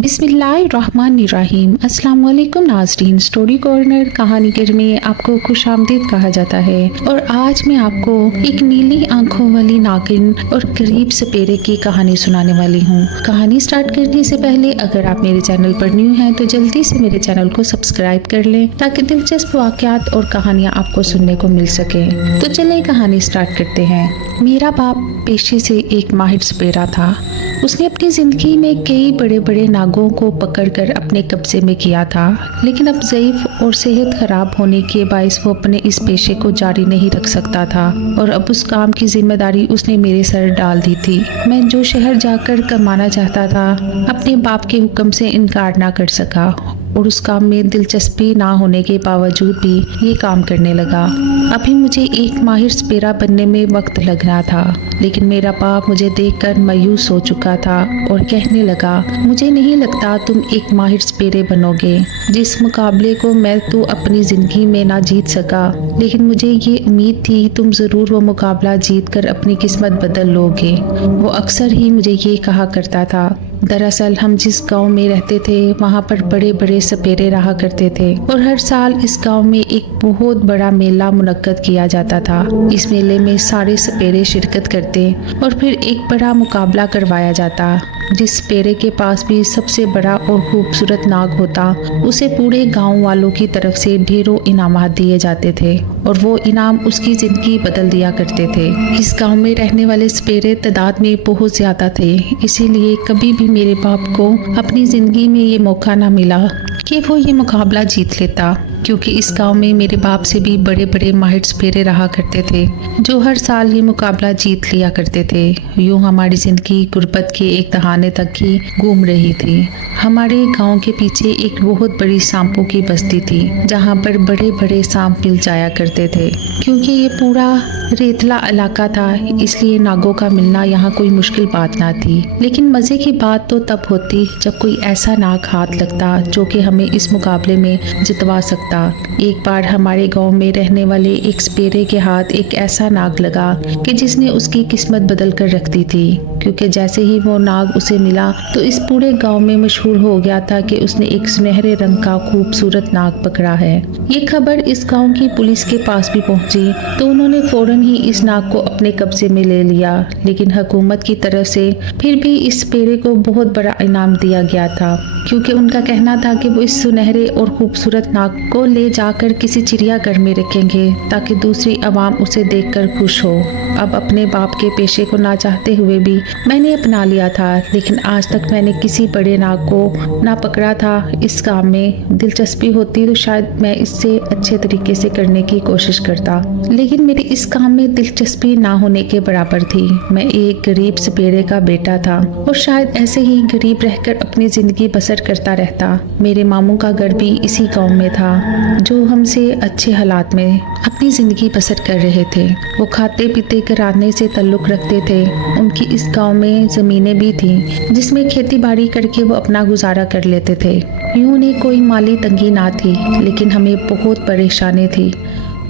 बिस्मिल्लाहिर्रहमानिर्रहीम। अस्सलाम वालेकुम नाज़रीन। स्टोरी कॉर्नर कहानी घर में आपको खुश आमदीद कहा जाता है और आज मैं आपको एक नीली आंखों वाली नागिन और गरीब सपेरे की कहानी सुनाने वाली हूँ। कहानी स्टार्ट करने से पहले अगर आप मेरे चैनल पर न्यू हैं तो जल्दी से मेरे चैनल को सब्सक्राइब कर लें ताकि दिलचस्प वाक़यात और कहानियाँ आपको सुनने को मिल सके। तो चलिए कहानी स्टार्ट करते हैं। मेरा बाप पेशे से एक माहिर सपेरा था। उसने अपनी जिंदगी में कई बड़े बड़े नागों को पकड़कर अपने कब्जे में किया था, लेकिन अब ज़ईफ और सेहत खराब होने के बायस वो अपने इस पेशे को जारी नहीं रख सकता था और अब उस काम की जिम्मेदारी उसने मेरे सर डाल दी थी। मैं जो शहर जाकर कमाना चाहता था अपने बाप के हुक्म से इनकार ना कर सका और उस काम में दिलचस्पी ना होने के बावजूद भी ये काम करने लगा। अभी मुझे एक माहिर सपेरा बनने में वक्त लग रहा था, लेकिन मेरा बाप मुझे देखकर मायूस हो चुका था और कहने लगा, मुझे नहीं लगता तुम एक माहिर सपेरे बनोगे। जिस मुकाबले को मैं तो अपनी ज़िंदगी में ना जीत सका, लेकिन मुझे ये उम्मीद थी तुम ज़रूर वो मुकाबला जीत कर अपनी किस्मत बदल लोगे। वो अक्सर ही मुझे ये कहा करता था। दरअसल हम जिस गांव में रहते थे वहाँ पर बड़े बड़े सपेरे रहा करते थे और हर साल इस गांव में एक बहुत बड़ा मेला मुनक्कद किया जाता था। इस मेले में सारे सपेरे शिरकत करते और फिर एक बड़ा मुकाबला करवाया जाता। जिस सपेरे के पास भी सबसे बड़ा और खूबसूरत नाग होता उसे पूरे गांव वालों की तरफ से ढेरों इनामात दिए जाते थे और वो इनाम उसकी ज़िंदगी बदल दिया करते थे। इस गांव में रहने वाले सपेरे तादाद में बहुत ज़्यादा थे, इसीलिए कभी भी मेरे बाप को अपनी ज़िंदगी में ये मौका ना मिला कि वो ये मुकाबला जीत लेता, क्योंकि इस गांव में मेरे बाप से भी बड़े बड़े माहिर सपेरे रहा करते थे जो हर साल ये मुकाबला जीत लिया करते थे। यूँ हमारी ज़िंदगी गुर्बत के एक दहाने तक ही घूम रही थी। हमारे गांव के पीछे एक बहुत बड़ी सांपों की बस्ती थी जहां पर बड़े बड़े सांप मिल जाया करते थे। क्योंकि ये पूरा रेतला इलाका था, इसलिए नागों का मिलना यहाँ कोई मुश्किल बात ना थी। लेकिन मज़े की बात तो तब होती जब कोई ऐसा नाग हाथ लगता जो कि हमें इस मुकाबले में जितवा सकता। एक बार हमारे गांव में रहने वाले एक सपेरे के हाथ एक ऐसा नाग लगा कि जिसने उसकी किस्मत बदल कर रख दी थी, क्योंकि जैसे ही वो नाग उसे मिला तो इस पूरे गांव में मशहूर हो गया था कि उसने एक सुनहरे रंग का खूबसूरत नाग पकड़ा है। ये खबर इस गांव की पुलिस के पास भी पहुंची तो उन्होंने फौरन ही इस नाग को अपने कब्जे में ले लिया। लेकिन हुकूमत की तरफ से फिर भी इस सपेरे को बहुत बड़ा इनाम दिया गया था, क्योंकि उनका कहना था कि वो इस सुनहरे और खूबसूरत नाग को ले जाकर किसी चिड़ियाघर में रखेंगे ताकि दूसरी आवाम उसे देखकर खुश हो। अब अपने बाप के पेशे को ना चाहते हुए भी मैंने अपना लिया था, लेकिन आज तक मैंने किसी बड़े नाग को ना पकड़ा था। इस काम में दिलचस्पी होती तो शायद मैं इससे अच्छे तरीके से करने की कोशिश करता, लेकिन मेरी इस काम में दिलचस्पी ना होने के बराबर थी। मैं एक गरीब सपेरे का बेटा था और शायद ऐसे ही गरीब रहकर अपनी जिंदगी बसर करता रहता। मेरे मामू का घर भी इसी गाँव में था जो हमसे अच्छे हालात में अपनी जिंदगी बसर कर रहे थे। वो खाते पीते घराने से ताल्लुक रखते थे। उनकी इस गांव में ज़मीनें भी थीं जिसमें खेती बाड़ी करके वो अपना गुजारा कर लेते थे। यूँ उन्हें कोई माली तंगी ना थी, लेकिन हमें बहुत परेशानी थी।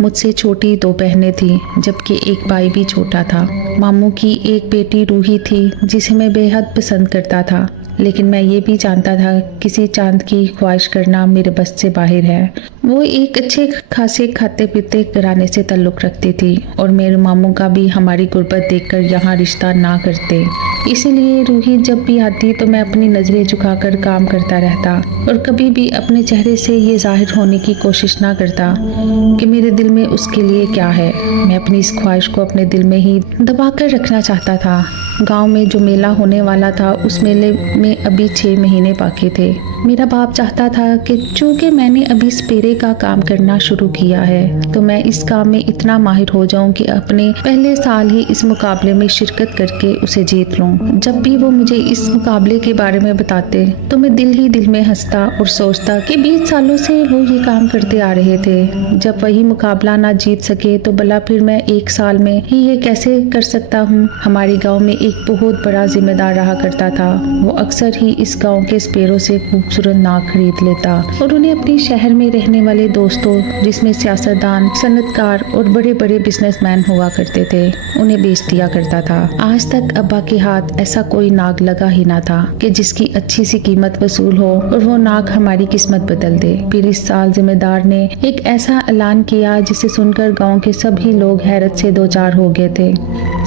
मुझसे छोटी 2 बहनें थीं जबकि एक भाई भी छोटा था। मामू की एक बेटी रूही थी जिसे मैं बेहद पसंद करता था, लेकिन मैं ये भी जानता था किसी चांद की ख्वाहिश करना मेरे बस से बाहर है। वो एक अच्छे खासे खाते पीते घराने से ताल्लुक़ रखती थी और मेरे मामू का भी हमारी गुर्बत देखकर यहाँ रिश्ता ना करते। इसीलिए रूही जब भी आती तो मैं अपनी नज़रें झुकाकर काम करता रहता और कभी भी अपने चेहरे से ये जाहिर होने की कोशिश ना करता कि मेरे दिल में उसके लिए क्या है। मैं अपनी इस ख्वाहिश को अपने दिल में ही दबा कर रखना चाहता था। गांव में जो मेला होने वाला था उस मेले में अभी 6 महीने बाकी थे। मेरा बाप चाहता था कि चूँकि मैंने अभी सपेरे का काम करना शुरू किया है तो मैं इस काम में इतना माहिर हो जाऊं कि अपने पहले साल ही इस मुकाबले में शिरकत करके उसे जीत लूं। जब भी वो मुझे इस मुकाबले के बारे में बताते तो मैं दिल ही दिल में हंसता और सोचता कि 20 सालों से वो ये काम करते आ रहे थे। जब वही मुकाबला ना जीत सके तो भला फिर मैं 1 साल में ही ये कैसे कर सकता हूँ। हमारे गाँव में एक बहुत बड़ा जिम्मेदार रहा करता था। वो अक्सर ही इस गांव के स्पेरों से खूबसूरत नाग खरीद लेता और उन्हें अपने शहर में रहने वाले दोस्तों, जिसमें सियासतदान, सनतकार और बड़े बड़े बिजनेसमैन हुआ करते थे, उन्हें बेच दिया करता था। आज तक अब्बा के हाथ ऐसा कोई नाग लगा ही ना था कि जिसकी अच्छी सी कीमत वसूल हो और वो नाग हमारी किस्मत बदल दे। फिर इस साल जिम्मेदार ने एक ऐसा ऐलान किया जिसे सुनकर गांव के सभी लोग हैरत से दो चार हो गए थे।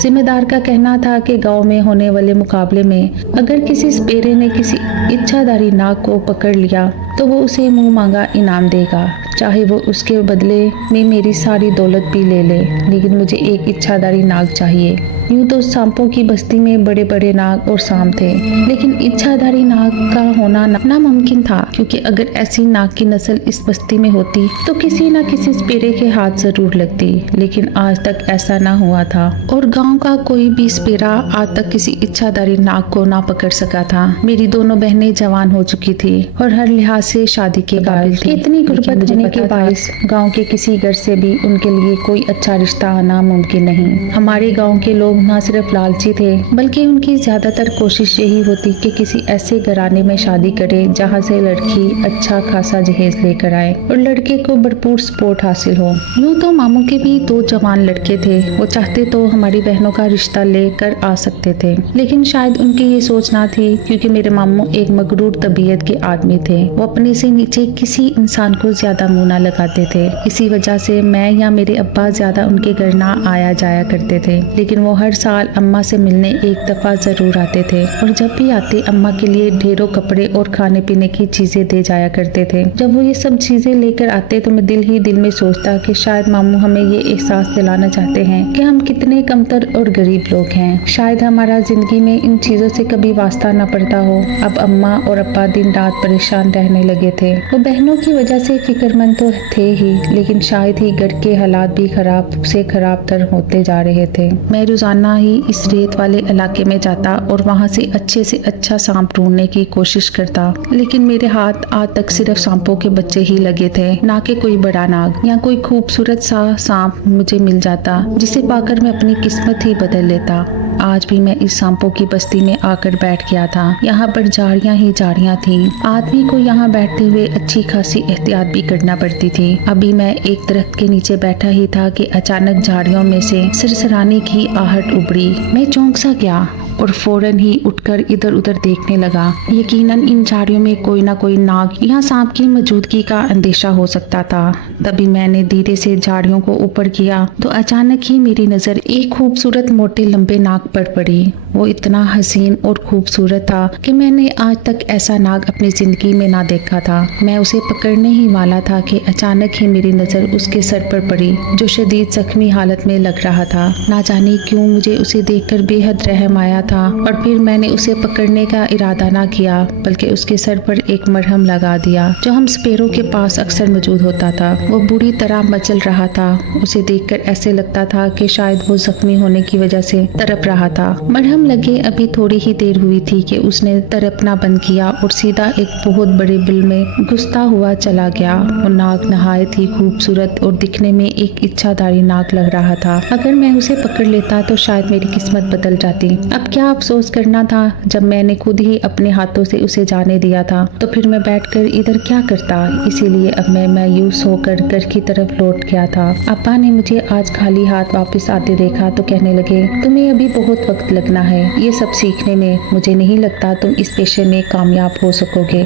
जिम्मेदार का कहना था कि गांव में होने वाले मुकाबले में अगर किसी स्पेरे ने किसी इच्छाधारी नाग को पकड़ लिया तो वो उसे मुंह मांगा इनाम देगा, चाहे वो उसके बदले में मेरी सारी दौलत भी ले ले, लेकिन मुझे एक इच्छाधारी नाग चाहिए। यूं तो सांपों की बस्ती में बड़े बड़े नाग और सांप थे, लेकिन इच्छाधारी नाग का होना नामुमकिन था, क्योंकि अगर ऐसी नाग की नस्ल इस बस्ती में होती तो किसी न किसी स्पेरे के हाथ जरूर लगती, लेकिन आज तक ऐसा ना हुआ था और गांव का कोई भी स्पेरा आज तक किसी इच्छाधारी नाग को ना पकड़ सका था। मेरी दोनों बहनें जवान हो चुकी थी और हर लिहाज से शादी के काबिल थी। इतनी गुर्बत होने के बायस गांव के किसी घर से भी उनके लिए कोई अच्छा रिश्ता आना मुमकिन नहीं। हमारे गांव के लोग न सिर्फ लालची थे, बल्कि उनकी ज्यादातर कोशिश यही होती कि किसी ऐसे घराने में शादी करे जहां से लड़की अच्छा खासा जहेज लेकर आए और लड़के को भरपूर सपोर्ट हासिल हो। यूं तो मामू के भी 2 जवान लड़के थे, वो चाहते तो हमारी बहनों का रिश्ता लेकर आ सकते थे, लेकिन शायद उनकी ये सोच ना थी, क्योंकि मेरे मामू एक मगरूर तबीयत के आदमी थे। वो अपने से नीचे किसी इंसान को ज्यादा मुंह ना लगाते थे। इसी वजह से मैं या मेरे अब्बा ज्यादा उनके घर ना आया जाया करते थे, लेकिन वो हर साल अम्मा से मिलने एक दफा जरूर आते थे और जब भी आते अम्मा के लिए ढेरों कपड़े और खाने पीने की चीजें दे जाया करते थे। जब वो ये सब चीजें लेकर आते तो मैं दिल ही दिल में सोचता कि शायद मामू हमें ये एहसास दिलाना चाहते हैं कि हम कितने कमतर और गरीब लोग हैं। शायद हमारा जिंदगी में इन चीजों से कभी वास्ता न पड़ता हो। अब अम्मा और अब्बा दिन रात परेशान रहने लगे थे। वो बहनों की वजह से फिक्रमंद तो थे ही, लेकिन शायद ही घर के हालात भी खराब से खराब तर होते जा रहे थे। मैं रोजाना ही इस रेत वाले इलाके में जाता और वहाँ से अच्छा सांप ढूंढने की कोशिश करता, लेकिन मेरे हाथ आज तक सिर्फ सांपों के बच्चे ही लगे थे, ना कि कोई बड़ा नाग या कोई खूबसूरत सा सांप मुझे मिल जाता जिसे पाकर मैं अपनी किस्मत ही बदल लेता। आज भी मैं इस सांपों की बस्ती में आकर बैठ गया था। यहाँ पर झाड़ियाँ ही झाड़ियाँ थीं। आदमी को यहाँ बैठते हुए अच्छी खासी एहतियात भी करना पड़ती थी। अभी मैं एक दरख्त के नीचे बैठा ही था कि अचानक झाड़ियों में से सरसराने की आहट उभरी। मैं चौंक सा गया और फौरन ही उठकर इधर उधर देखने लगा। यकीनन इन झाड़ियों में कोई ना कोई नाग या सांप की मौजूदगी का अंदेशा हो सकता था। तभी मैंने धीरे से झाड़ियों को ऊपर किया तो अचानक ही मेरी नजर एक खूबसूरत मोटे लंबे नाग पर पड़ी। वो इतना हसीन और खूबसूरत था कि मैंने आज तक ऐसा नाग अपनी जिंदगी में ना देखा था। मैं उसे पकड़ने ही वाला था कि अचानक ही मेरी नजर उसके सर पर पड़ी, जो शदीद जख्मी हालत में लग रहा था। ना जाने क्यों मुझे उसे देखकर बेहद रहम आया था और फिर मैंने उसे पकड़ने का इरादा ना किया, बल्कि उसके सर पर एक मरहम लगा दिया जो हम स्पेरों के पास अक्सर मौजूद होता था। वो बुरी तरह मचल रहा था। उसे देखकर ऐसे लगता था कि शायद वो जख्मी होने की वजह से तड़प रहा था। मरहम लगे अभी थोड़ी ही देर हुई थी कि उसने तड़पना बंद किया और सीधा एक बहुत बड़े बिल में घुसता हुआ चला गया। वो नाग नहायत ही खूबसूरत और दिखने में एक इच्छाधारी नाग लग रहा था। अगर मैं उसे पकड़ लेता तो शायद मेरी किस्मत बदल जाती। अब क्या अफसोस करना था जब मैंने खुद ही अपने हाथों से उसे जाने दिया था, तो फिर मैं बैठकर इधर क्या करता। इसीलिए अब मैं मायूस होकर घर की तरफ लौट गया था। अब्बा ने मुझे आज खाली हाथ वापस आते देखा तो कहने लगे, तुम्हें अभी बहुत वक्त लगना है ये सब सीखने में। मुझे नहीं लगता तुम इस पेशे में कामयाब हो सकोगे।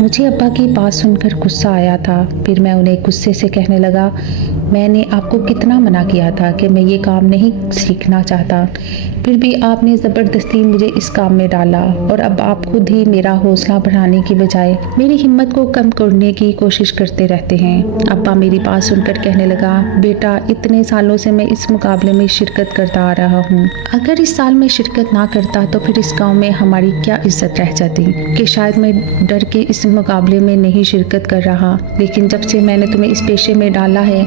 मुझे अब्बा की बात सुनकर गुस्सा आया था। फिर मैं उन्हें गुस्से से कहने लगा, मैंने आपको कितना मना किया था कि मैं ये काम नहीं सीखना चाहता, फिर भी आपने ज़बरदस्ती मुझे इस काम में डाला और अब आप खुद ही मेरा हौसला बढ़ाने की बजाय मेरी हिम्मत को कम करने की कोशिश करते रहते हैं। अब्बा मेरी बात सुनकर कहने लगा, बेटा इतने सालों से मैं इस मुकाबले में शिरकत करता आ रहा हूँ। अगर इस साल मैं शिरकत ना करता तो फिर इस गाँव में हमारी क्या इज्जत रह जाती कि शायद मैं डर के इस मुकाबले में नहीं शिरकत कर रहा। लेकिन जब से मैंने तुम्हें इस पेशे में डाला है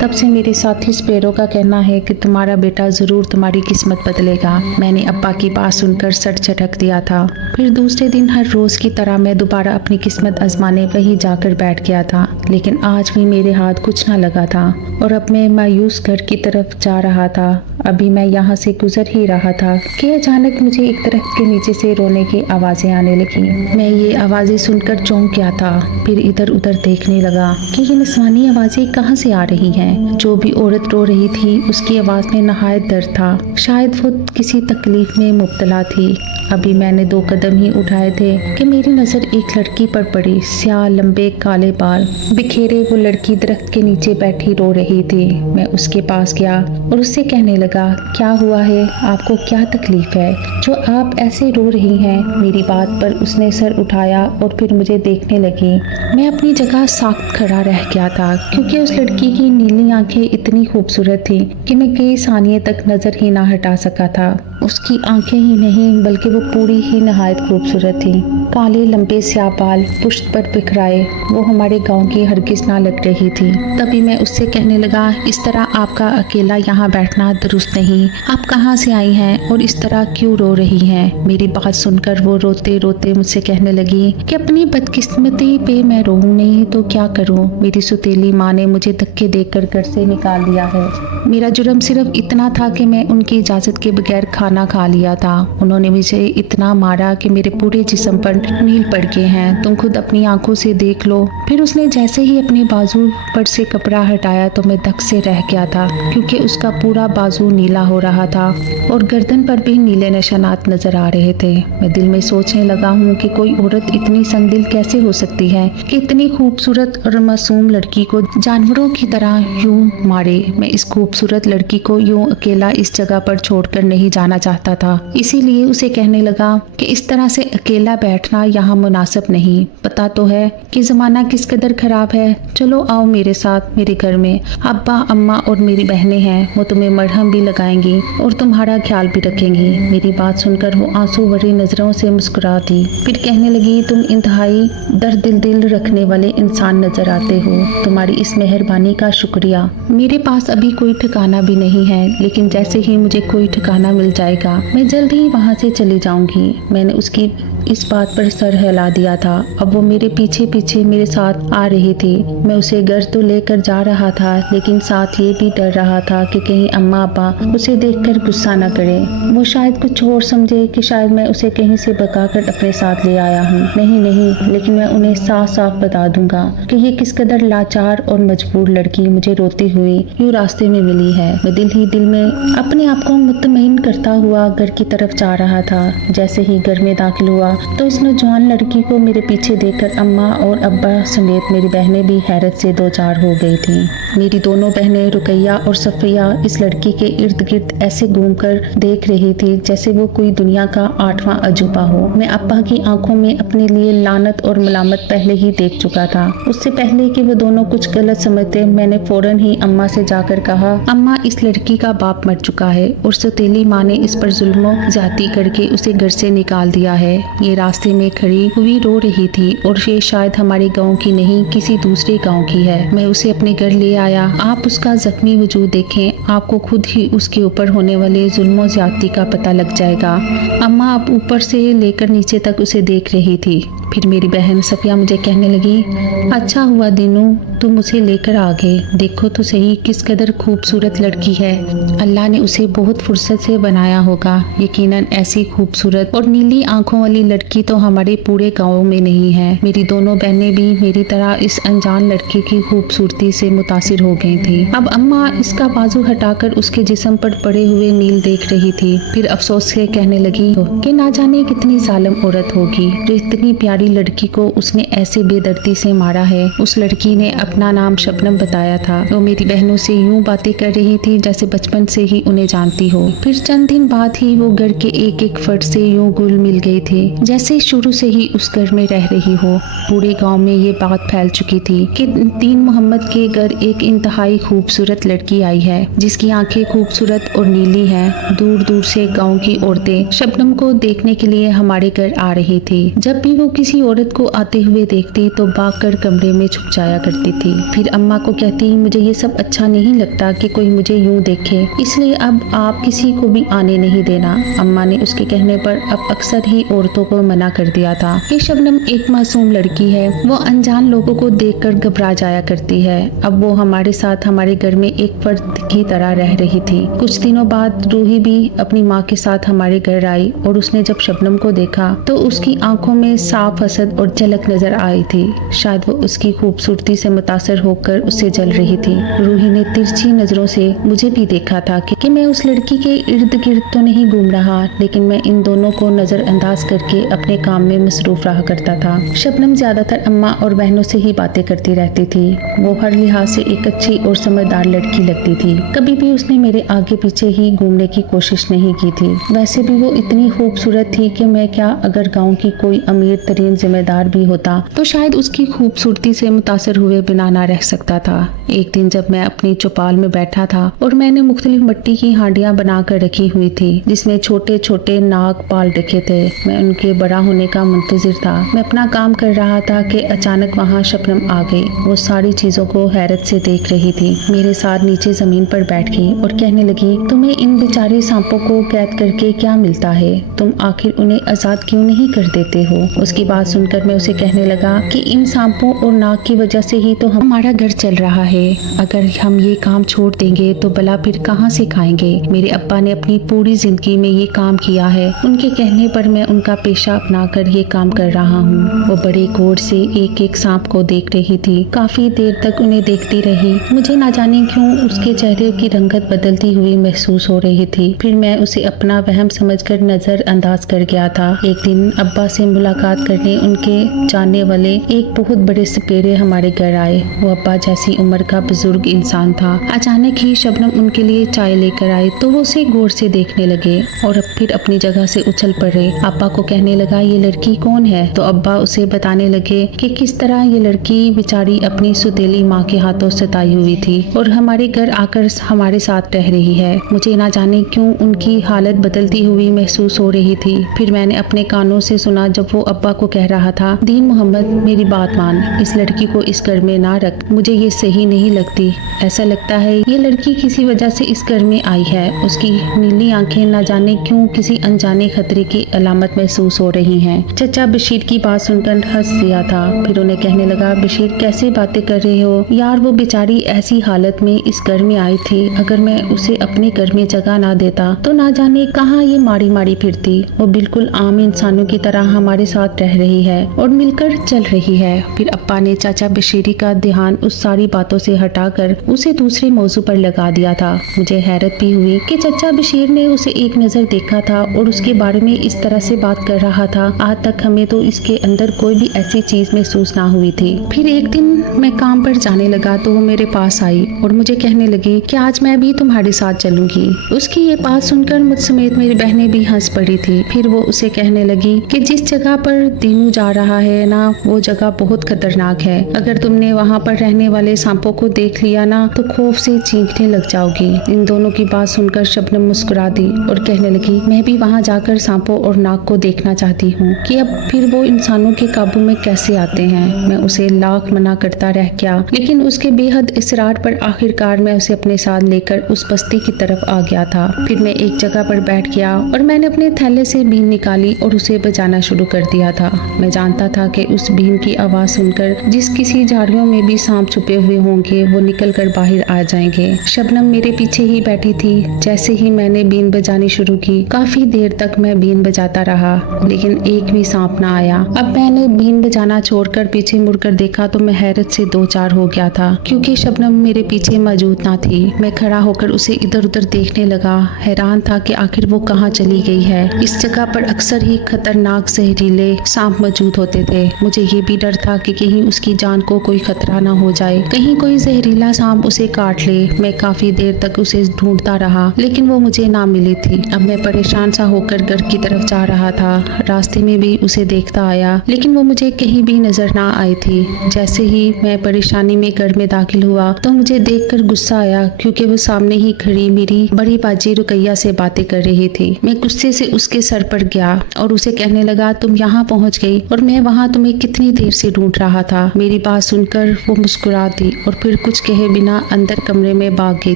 तब से मेरे साथी स्पेरों का कहना है कि तुम्हारा बेटा ज़रूर तुम्हारी किस्मत बदलेगा। मैंने अब्बा की बात सुनकर सर झटक दिया था। फिर दूसरे दिन हर रोज की तरह मैं दोबारा अपनी किस्मत आजमाने वहीं जाकर बैठ गया था, लेकिन आज भी मेरे हाथ कुछ ना लगा था और अब मैं मायूस घर की तरफ जा रहा था। अभी मैं यहाँ से गुजर ही रहा था कि अचानक मुझे एक दरख्त के नीचे से रोने की आवाजें आने लगी। मैं ये आवाजें सुनकर चौंक गया था, फिर इधर उधर देखने लगा कि ये निस्वानी आवाजें कहाँ से आ रही हैं। जो भी औरत रो रही थी उसकी आवाज में नहायत दर्द था, शायद वो किसी तकलीफ में मुब्तला थी। अभी मैंने 2 कदम ही उठाए थे कि मेरी नजर एक लड़की पर पड़ी। स्याह लंबे काले बाल बिखेरे वो लड़की दरख्त के नीचे बैठी रो रही थी। मैं उसके पास गया और उससे कहने लगा, क्या हुआ है, आपको क्या तकलीफ है जो आप ऐसे रो रही हैं? मेरी बात पर उसने सर उठाया और फिर मुझे देखने लगी। मैं अपनी जगह साख्त खड़ा रह गया था, क्योंकि उस लड़की की नीली आंखें इतनी खूबसूरत थी कि मैं कई सानिये तक नजर ही ना हटा सका था। उसकी आंखें ही नहीं बल्कि वो पूरी ही नहायत खूबसूरत थी। काले लंबे स्याह बाल पुश्त पर बिखराए, वो हमारे गांव की हरगिज ना लग रही थी। तभी मैं उससे कहने लगा, इस तरह आपका अकेला यहाँ बैठना दुरुस्त नहीं। आप कहाँ से आई हैं और इस तरह क्यों रो रही हैं? मेरी बात सुनकर वो रोते रोते मुझसे कहने लगी कि अपनी बदकिस्मती पे मैं रोऊं नहीं तो क्या करूं? मेरी सुतीली माँ ने मुझे धक्के देकर घर से निकाल दिया है। मेरा जुर्म सिर्फ इतना था कि मैं उनकी इजाजत के बगैर खाना खा लिया था। उन्होंने मुझे इतना मारा कि मेरे पूरे जिस्म पर नील पड़ गए हैं, तुम खुद अपनी आंखों से देख लो। फिर उसने जैसे ही अपने बाजू पर से कपड़ा हटाया तो मैं धक से रह गया था, क्योंकि उसका पूरा बाजू नीला हो रहा था और गर्दन पर भी नीले निशानात नजर आ रहे थे। मैं दिल में सोचने लगा हूँ कि कोई औरत इतनी संगदिल कैसे हो सकती है कि इतनी खूबसूरत और मासूम लड़की को जानवरों की तरह यूं मारे। मैं इस खूबसूरत लड़की को यूं अकेला इस जगह पर छोड़कर नहीं जाना चाहता था, इसीलिए उसे कहने लगा कि इस तरह से अकेला बैठना यहाँ मुनासिब नहीं। पता तो है कि जमाना किस कदर खराब है। चलो आओ मेरे साथ मेरे घर में, अब्बा अम्मा और मेरी बहनें हैं, वो तुम्हें मरहम भी लगाएंगी और तुम्हारा ख्याल भी रखेंगी। मेरी बात सुनकर वो आंसू भरी नजरों से मुस्कुरा दी, फिर कहने लगी, तुम इंतहाई दर्द दिल रखने वाले इंसान नजर आते हो, तुम्हारी इस मेहरबानी का शुक्रिया। मेरे पास अभी कोई ठिकाना भी नहीं है, लेकिन जैसे ही मुझे कोई ठिकाना मिल जाएगा मैं जल्द ही वहाँ से चली जाऊंगी। मैंने उसकी इस बात पर सर हिला दिया था। अब वो मेरे पीछे पीछे मेरे साथ आ रही थी। मैं उसे घर तो लेकर जा रहा था, लेकिन साथ ये भी डर रहा था कि कहीं अम्मा अब्बा उसे देखकर गुस्सा न करे। वो शायद कुछ और समझे कि शायद मैं उसे कहीं से भगाकर अपने साथ ले आया हूँ। नहीं, लेकिन मैं उन्हें साफ साफ बता दूंगा कि ये किस कदर लाचार और मजबूर लड़की मुझे रोती हुई यूं रास्ते में मिली है। मैं दिल ही दिल में अपने आप को मुतमईन करता हुआ घर की तरफ जा रहा था। जैसे ही घर में दाखिल हुआ तो इस नौजवान लड़की को मेरे पीछे देखकर अम्मा और अब्बा समेत मेरी बहनें भी हैरत से दो चार हो गई थीं। मेरी दोनों बहनें रुकैया और सफिया इस लड़की के इर्द गिर्द ऐसे घूमकर देख रही थी जैसे वो कोई दुनिया का 8वां अजूबा हो। मैं अब्बा की आंखों में अपने लिए लानत और मलामत पहले ही देख चुका था। उससे पहले कि वो दोनों कुछ गलत समझते, मैंने फौरन ही अम्मा से जाकर कहा, अम्मा इस लड़की का बाप मर चुका है और सौतेली माँ ने इस पर जुल्म ज्यादती करके उसे घर से निकाल दिया है। ये रास्ते में खड़ी हुई रो रही थी और ये शायद हमारे गांव की नहीं किसी दूसरे गांव की है। मैं उसे अपने घर ले आया। आप उसका जख्मी वजूद देखें, आपको खुद ही उसके ऊपर होने वाले जुल्म ज्यादती का पता लग जाएगा। अम्मा अब ऊपर से लेकर नीचे तक उसे देख रही थी। फिर मेरी बहन सफिया मुझे कहने लगी, अच्छा हुआ दीनू तुम उसे लेकर आ गए। देखो तो सही किस कदर खूबसूरत लड़की है। अल्लाह ने उसे बहुत फुर्सत से बनाया होगा। यकीनन ऐसी खूबसूरत और नीली आंखों वाली लड़की तो हमारे पूरे गाँव में नहीं है। मेरी दोनों बहनें भी मेरी तरह इस अनजान लड़की की खूबसूरती से मुतासिर हो गई थी। अब अम्मा इसका बाजू हटाकर उसके जिस्म पर पड़े हुए नील देख रही थी। फिर अफसोस से कहने लगी कि ना जाने कितनी जालिम औरत होगी जो इतनी प्यारी लड़की को उसने ऐसे बेदर्दी से मारा है। उस लड़की ने अपना नाम शबनम बताया था। वो मेरी बहनों से यूं बातें कर रही थी जैसे बचपन से ही उन्हें जानती हो। फिर चंद दिन बाद ही वो घर के एक एक फर्द से यूं घुल मिल गई थी जैसे शुरू से ही उस घर में रह रही हो। पूरे गांव में ये बात फैल चुकी थी कि दीन मोहम्मद के घर एक इंतहाई खूबसूरत लड़की आई है जिसकी आंखें खूबसूरत और नीली हैं। दूर दूर से गाँव की औरतें शबनम को देखने के लिए हमारे घर आ रही थी। जब भी वो किसी किसी औरत को आते हुए देखती तो भागकर कमरे में छुप जाया करती थी। फिर अम्मा को कहती, मुझे ये सब अच्छा नहीं लगता कि कोई मुझे यूं देखे, इसलिए अब आप किसी को भी आने नहीं देना। अम्मा ने उसके कहने पर अब अक्सर ही औरतों को मना कर दिया था। ये शबनम एक मासूम लड़की है, वो अनजान लोगों को देखकर घबरा जाया करती है। अब वो हमारे साथ हमारे घर में एक फर्द की तरह रह रही थी। कुछ दिनों बाद रूही भी अपनी माँ के साथ हमारे घर आई और उसने जब शबनम को देखा तो उसकी आंखों में साफ हसद और झलक नजर आई थी। शायद वो उसकी खूबसूरती से मुतासर होकर उससे जल रही थी। रूही ने तिरछी नजरों से मुझे भी देखा था कि मैं उस लड़की के इर्द गिर्द तो नहीं घूम रहा, लेकिन मैं इन दोनों को नजरअंदाज करके अपने काम में मसरूफ रहा करता था। शबनम ज्यादातर अम्मा और बहनों से ही बातें करती रहती थी। वो हर लिहाज से एक अच्छी और समझदार लड़की लगती थी। कभी भी उसने मेरे आगे पीछे ही घूमने की कोशिश नहीं की थी। वैसे भी वो इतनी खूबसूरत थी कि मैं क्या, अगर गांव की कोई अमीर तरीन जिम्मेदार भी होता तो शायद उसकी खूबसूरती से मुतासर हुए बिना ना रह सकता था। एक दिन जब मैं अपनी चौपाल में बैठा था और मैंने मुख्तलिफ मिट्टी की हांडियां बनाकर रखी हुई थी जिसमें छोटे छोटे नाग पाल रखे थे, मैं उनके बड़ा होने का मुंतजिर था। मैं अपना काम कर रहा था कि अचानक वहाँ शबनम आ गई। वो सारी चीजों को हैरत से देख रही थी। मेरे साथ नीचे जमीन पर बैठ गई और कहने लगी, तुम्हें इन बेचारे सांपों को कैद करके क्या मिलता है? तुम आखिर उन्हें आजाद क्यों नहीं कर देते हो? उसकी बात सुनकर मैं उसे कहने लगा कि इन सांपों और नाग की वजह से ही तो हमारा घर चल रहा है। अगर हम ये काम छोड़ देंगे तो भला फिर कहाँ से खाएंगे? मेरे अब्बा ने अपनी पूरी जिंदगी में ये काम किया है। उनके कहने पर मैं उनका पेशा अपना कर ये काम कर रहा हूँ। वो बड़े गौर से एक एक सांप को देख रही थी। काफी देर तक उन्हें देखती रही। मुझे ना जाने क्यों उसके चेहरे की रंगत बदलती हुई महसूस हो रही थी। फिर मैं उसे अपना वहम समझकर नजरअंदाज कर गया था। एक दिन अब्बा से मुलाकात करने उनके जानने वाले एक बहुत बड़े सपेरे हमारे घर आए। वो अब्बा जैसी उम्र का बुजुर्ग इंसान था। अचानक ही शबनम उनके लिए चाय लेकर आई तो वो उसे गौर से देखने लगे और अब फिर अपनी जगह से उछल पड़े। अब्बा को कहने लगा, ये लड़की कौन है? तो अब्बा उसे बताने लगे कि किस तरह ये लड़की बेचारी अपनी सुतेली माँ के हाथों सताई हुई थी और हमारे घर आकर हमारे साथ रह रही है। मुझे ना जाने क्यों उनकी हालत बदलती हुई महसूस हो रही थी। फिर मैंने अपने कानों से सुना जब वो अब्बा को कह रहा था, दीन मोहम्मद मेरी बात मान, इस लड़की को इस घर में ना रख, मुझे ये सही नहीं लगती। ऐसा लगता है ये लड़की किसी वजह से इस घर में आई है। उसकी नीली आंखें ना जाने क्यों किसी अनजाने खतरे की अलामत महसूस हो रही हैं। चचा बशीर की बात सुनकर हंस दिया था। फिर उन्हें कहने लगा, बशीर कैसी बातें कर रहे हो यार? वो बेचारी ऐसी हालत में इस घर में आई थी। अगर मैं उसे अपने घर में जगह ना देता तो ना जाने कहाँ ये मारी मारी फिरती। वो बिल्कुल आम इंसानों की तरह हमारे साथ रह रही है और मिलकर चल रही है। फिर अप्पा ने चाचा बशीरी का ध्यान उस सारी बातों से हटाकर उसे दूसरे मौजू पर लगा दिया था। मुझे हैरत भी हुई कि चाचा बशीर ने उसे एक नजर देखा था और उसके बारे में इस तरह से बात कर रहा था। आज तक हमें तो इसके अंदर कोई भी ऐसी चीज महसूस ना हुई थी। फिर एक दिन मैं काम पर जाने लगा तो वो मेरे पास आई और मुझे कहने लगी कि आज मैं भी तुम्हारे साथ चलूंगी। उसकी ये बात सुनकर मुझ समेत मेरी बहनें भी हंस पड़ी थी। फिर वो उसे कहने लगी कि जिस जगह पर दीनू जा रहा है ना, वो जगह बहुत खतरनाक है। अगर तुमने वहाँ पर रहने वाले सांपों को देख लिया ना तो खौफ से चीखने लग जाओगी। इन दोनों की बात सुनकर शबनम मुस्कुरा दी और कहने लगी, मैं भी वहाँ जाकर सांपों और नाग को देखना चाहती हूँ कि अब फिर वो इंसानों के काबू में कैसे आते हैं। मैं उसे लाख मना करता रह गया, लेकिन उसके बेहद इसरार पर आखिरकार मैं उसे अपने साथ लेकर उस बस्ती की तरफ आ गया था। फिर मैं एक जगह पर बैठ गया और मैंने अपने थैले से बीन निकाली और उसे बजाना शुरू कर दिया था। मैं जानता था कि उस बीन की आवाज सुनकर जिस किसी झाड़ियों में भी सांप छुपे हुए होंगे वो निकल कर बाहर आ जाएंगे। शबनम मेरे पीछे ही बैठी थी। जैसे ही मैंने बीन बजानी शुरू की, काफी देर तक मैं बीन बजाता रहा, लेकिन एक भी सांप ना आया। अब मैंने बीन बजाना छोड़कर पीछे मुड़कर देखा तो मैं हैरत से दो चार हो गया था, क्योंकि शबनम मेरे पीछे मौजूद ना थी। मैं खड़ा होकर उसे इधर उधर देखने लगा, हैरान था कि आखिर वो कहाँ चली गई है। इस जगह पर अक्सर ही खतरनाक जहरीले सांप मौजूद होते थे। मुझे ये भी डर था कि कहीं उसकी जान को कोई खतरा ना हो जाए, कहीं कोई जहरीला सांप उसे काट ले। मैं काफी देर तक उसे ढूंढता रहा, लेकिन वो मुझे ना मिली थी। अब मैं परेशान सा होकर घर की तरफ जा रहा था। रास्ते में भी उसे देखता आया, लेकिन वो मुझे कहीं भी नजर ना आई थी। जैसे ही मैं परेशानी में घर में दाखिल हुआ तो मुझे देखकर गुस्सा आया, क्योंकि वो सामने ही खड़ी मेरी बड़ी बाजी रुकैया से बातें कर रही थी। मैं गुस्से से उसके सर पर गया और उसे कहने लगा, तुम यहाँ पहुँच गई और मैं वहाँ तुम्हें कितनी देर से ढूंढ रहा था। मेरी बात सुनकर वो मुस्कुरा दी और फिर कुछ कहे बिना अंदर कमरे में भाग गई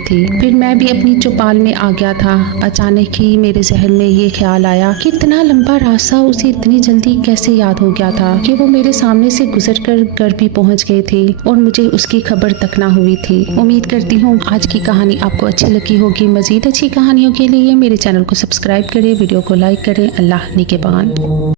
थी। फिर मैं भी अपनी चौपाल में आ गया था। अचानक ही मेरे जहन में ये ख्याल आया कि इतना लंबा रास्ता उसे इतनी जल्दी कैसे याद हो गया था कि वो मेरे सामने से गुजरकर घर भी पहुंच गए थे और मुझे उसकी खबर तक ना हुई थी। उम्मीद करती हूँ आज की कहानी आपको अच्छी लगी होगी। मजीद अच्छी कहानियों के लिए मेरे चैनल को सब्सक्राइब करें, वीडियो को लाइक करें। अल्लाह निगहबान।